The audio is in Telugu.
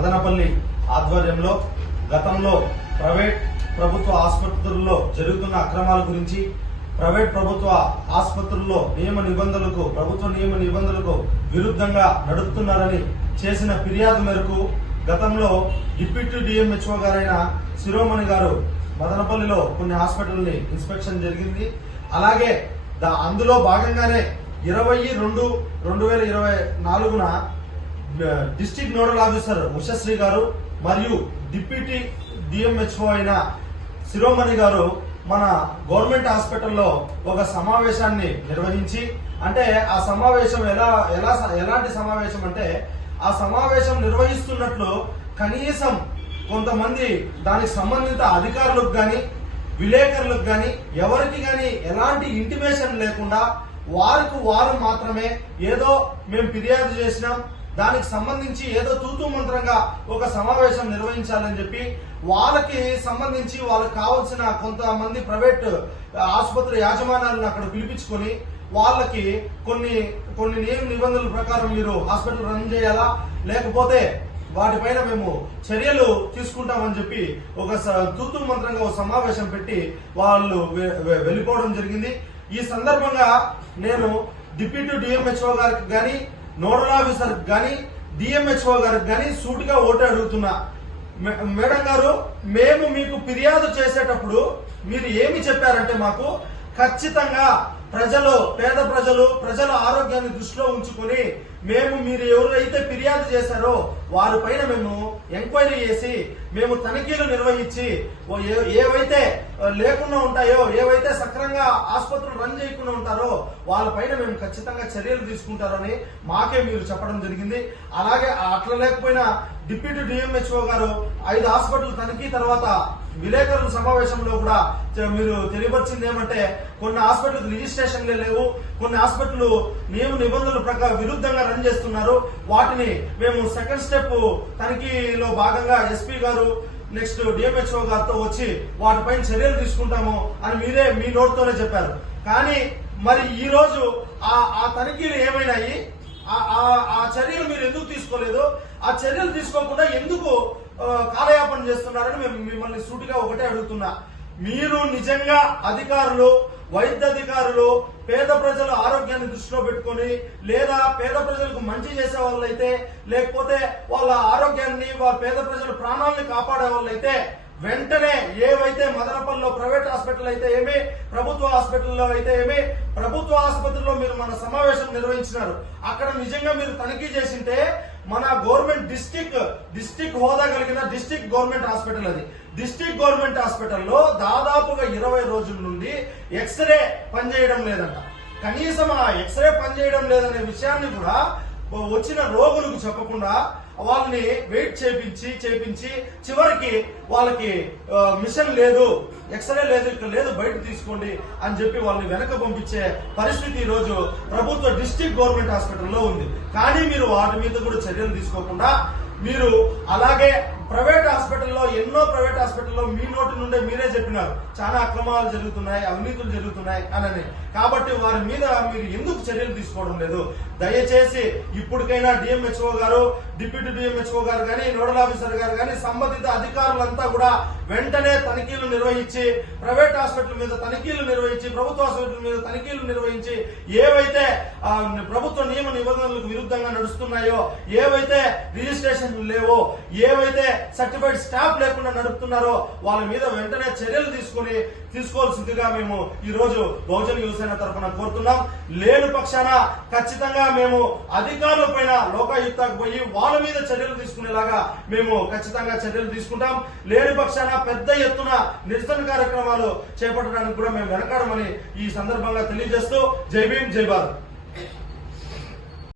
మదనపల్లి ఆధ్వర్యంలో గతంలో ప్రైవేట్ ప్రభుత్వ ఆసుపత్రుల్లో జరుగుతున్న అక్రమాల గురించి ప్రైవేట్ ప్రభుత్వ ఆసుపత్రుల్లో నియమ నిబంధనలకు ప్రభుత్వ నియమ నిబంధనలకు విరుద్ధంగా నడుపుతున్నారని చేసిన ఫిర్యాదు మేరకు గతంలో డిప్యూటీ డిఎంహెచ్ఓ గారైన శిరోమణి గారు మదనపల్లిలో కొన్ని హాస్పిటల్ని ఇన్స్పెక్షన్ జరిగింది. అలాగే అందులో భాగంగానే ఇరవై రెండు రెండు వేల ఇరవై నాలుగున డిస్టిక్ నోడల్ ఆఫీసర్ ఉషశ్రీ గారు మరియు డిప్యూటీ డిఎంహెచ్ఓ అయిన శిరోమణి గారు మన గవర్నమెంట్ హాస్పిటల్లో ఒక సమావేశాన్ని నిర్వహించి అంటే ఆ సమావేశం ఎలా ఎలా ఎలాంటి సమావేశం అంటే ఆ సమావేశం నిర్వహిస్తున్నట్లు కనీసం కొంతమంది దానికి సంబంధిత అధికారులకు కానీ విలేకరులకు కానీ ఎవరికి కానీ ఎలాంటి ఇంటిమేషన్ లేకుండా వారికి వారు మాత్రమే ఏదో మేము ఫిర్యాదు చేసినాం దానికి సంబంధించి ఏదో తూతు మంత్రంగా ఒక సమావేశం నిర్వహించాలని చెప్పి వాళ్ళకి సంబంధించి వాళ్ళకి కావాల్సిన కొంతమంది ప్రైవేట్ ఆసుపత్రి యాజమాన్యాలను అక్కడ పిలిపించుకొని వాళ్ళకి కొన్ని కొన్ని నియమ నిబంధనల ప్రకారం మీరు హాస్పిటల్ రన్ చేయాలా? లేకపోతే వాటిపైన మేము చర్యలు తీసుకుంటామని చెప్పి ఒక స- మంత్రంగా ఒక సమావేశం పెట్టి వాళ్ళు వె- వె- వెళ్ళిపోవడం జరిగింది. ఈ సందర్భంగా నేను డిప్యూటీ డిఎంహెచ్ఓ గారికి కానీ నోడల్ ఆఫీసర్ కానీ డిఎంహెచ్ఓ గారికి కానీ సూటిగా ఓటు అడుగుతున్నా. మే- మేడం గారు మేము మీకు ఫిర్యాదు చేసేటప్పుడు మీరు ఏమి చెప్పారంటే మాకు ఖచ్చితంగా ప్రజలు పేద ప్రజలు ప్రజల ఆరోగ్యాన్ని దృష్టిలో ఉంచుకొని మేము మీరు ఎవరైతే ఫిర్యాదు చేశారో వారి పైన మేము ఎంక్వైరీ చేసి మేము తనిఖీలు నిర్వహించి ఏవైతే లేకుండా ఉంటాయో ఏవైతే సక్రంగా ఆసుపత్రులు రన్ చేయకుండా ఉంటారో వాళ్ళపైన మేము ఖచ్చితంగా చర్యలు తీసుకుంటారని మాకే మీరు చెప్పడం జరిగింది. అలాగే అట్లా లేకపోయినా డిప్యూటీ డిఎంహెచ్ఓ గారు ఐదు హాస్పిటల్ తనిఖీ తర్వాత విలేకరుల సమావేశంలో కూడా మీరు తెలియపరిచింది ఏమంటే కొన్ని హాస్పిటల్ రిజిస్ట్రేషన్లే లేవు కొన్ని హాస్పిటల్ నియమ నిబంధనల ప్రకారం విరుద్ధంగా రన్ చేస్తున్నారు. వాటిని మేము సెకండ్ స్టెప్ తనిఖీలో భాగంగా ఎస్పీ గారు నెక్స్ట్ డిఎంహెచ్ఓ గారితో వచ్చి వాటిపైన చర్యలు తీసుకుంటాము అని మీరే మీ నోట్తోనే చెప్పారు. కానీ మరి ఈ రోజు ఆ ఆ తనిఖీలు ఏమైనాయి? ఆ చర్యలు మీరు ఎందుకు తీసుకోలేదు? ఆ చర్యలు తీసుకోకుండా ఎందుకు కాలయాపన చేస్తున్నారని మేము మిమ్మల్ని సూటిగా ఒకటే అడుగుతున్నా. మీరు నిజంగా అధికారులు వైద్య అధికారులు పేద ప్రజల ఆరోగ్యాన్ని దృష్టిలో పెట్టుకొని లేదా పేద ప్రజలకు మంచి చేసే వాళ్ళైతే లేకపోతే వాళ్ళ ఆరోగ్యాన్ని వాళ్ళ పేద ప్రజల ప్రాణాలను కాపాడే వాళ్ళైతే వెంటనే ఏవైతే మదనపల్లిలో ప్రైవేట్ హాస్పిటల్ అయితే ఏమి ప్రభుత్వ హాస్పిటల్లో అయితే ఏమి ప్రభుత్వ ఆసుపత్రిలో మీరు మన సమావేశం నిర్వహించినారు. అక్కడ నిజంగా మీరు తనిఖీ చేసింటే మన గవర్నమెంట్ డిస్టిక్ డిస్టిక్ హోదా కలిగిన డిస్టిక్ గవర్నమెంట్ హాస్పిటల్ అది. డిస్టిక్ గవర్నమెంట్ హాస్పిటల్లో దాదాపుగా ఇరవై రోజుల నుండి ఎక్స్రే పనిచేయడం లేదంట. కనీసం ఆ ఎక్స్రే పనిచేయడం లేదనే విషయాన్ని కూడా వచ్చిన రోగులకు చెప్పకుండా వాళ్ళని వెయిట్ చేపించి చేపించి చివరికి వాళ్ళకి మిషన్ లేదు ఎక్స్రే లేదు ఇక్కడ లేదు బయట తీసుకోండి అని చెప్పి వాళ్ళని వెనక పంపించే పరిస్థితి ఈ రోజు ప్రభుత్వ డిస్ట్రిక్ట్ గవర్నమెంట్ హాస్పిటల్లో ఉంది. కానీ మీరు వాటి మీద కూడా చర్యలు తీసుకోకుండా మీరు అలాగే ప్రైవేట్ హాస్పిటల్లో ఎన్నో ప్రైవేట్ హాస్పిటల్లో మీ నోటి నుండే మీరే చెప్పినారు. చాలా అక్రమాలు జరుగుతున్నాయి అవినీతులు జరుగుతున్నాయి అని కాబట్టి వారి మీద మీరు ఎందుకు చర్యలు తీసుకోవడం లేదు? దయచేసి ఇప్పటికైనా డిఎంహెచ్ఓ గారు డిప్యూటీ డిఎంహెచ్ఓ గారు కానీ నోడల్ ఆఫీసర్ గారు కానీ సంబంధిత అధికారులంతా కూడా వెంటనే తనిఖీలు నిర్వహించి ప్రైవేట్ హాస్పిటల్ మీద తనిఖీలు నిర్వహించి ప్రభుత్వ హాస్పిటల్ మీద తనిఖీలు నిర్వహించి ఏవైతే ప్రభుత్వ నియమ నిబంధనలకు విరుద్ధంగా నడుస్తున్నాయో ఏవైతే రిజిస్ట్రేషన్ లేవో ఏవైతే సర్టిఫైడ్ స్టాఫ్ లేకుండా నడుపుతున్నారో వాళ్ళ మీద వెంటనే చర్యలు తీసుకొని తీసుకోవాల్సిందిగా మేము ఈ రోజు బహుజన యువసేన తరఫున కోరుతున్నాం. లేని పక్షాన ఖచ్చితంగా మేము అధికారుల పైన లోకాయుక్తకు పోయి వాళ్ళ మీద చర్యలు తీసుకునేలాగా మేము ఖచ్చితంగా చర్యలు తీసుకుంటాం. లేని పక్షాన పెద్ద ఎత్తున నిరసన కార్యక్రమాలు చేపట్టడానికి కూడా మేము వెనకాడమని ఈ సందర్భంగా తెలియజేస్తూ జై భీమ్ జై భారత్.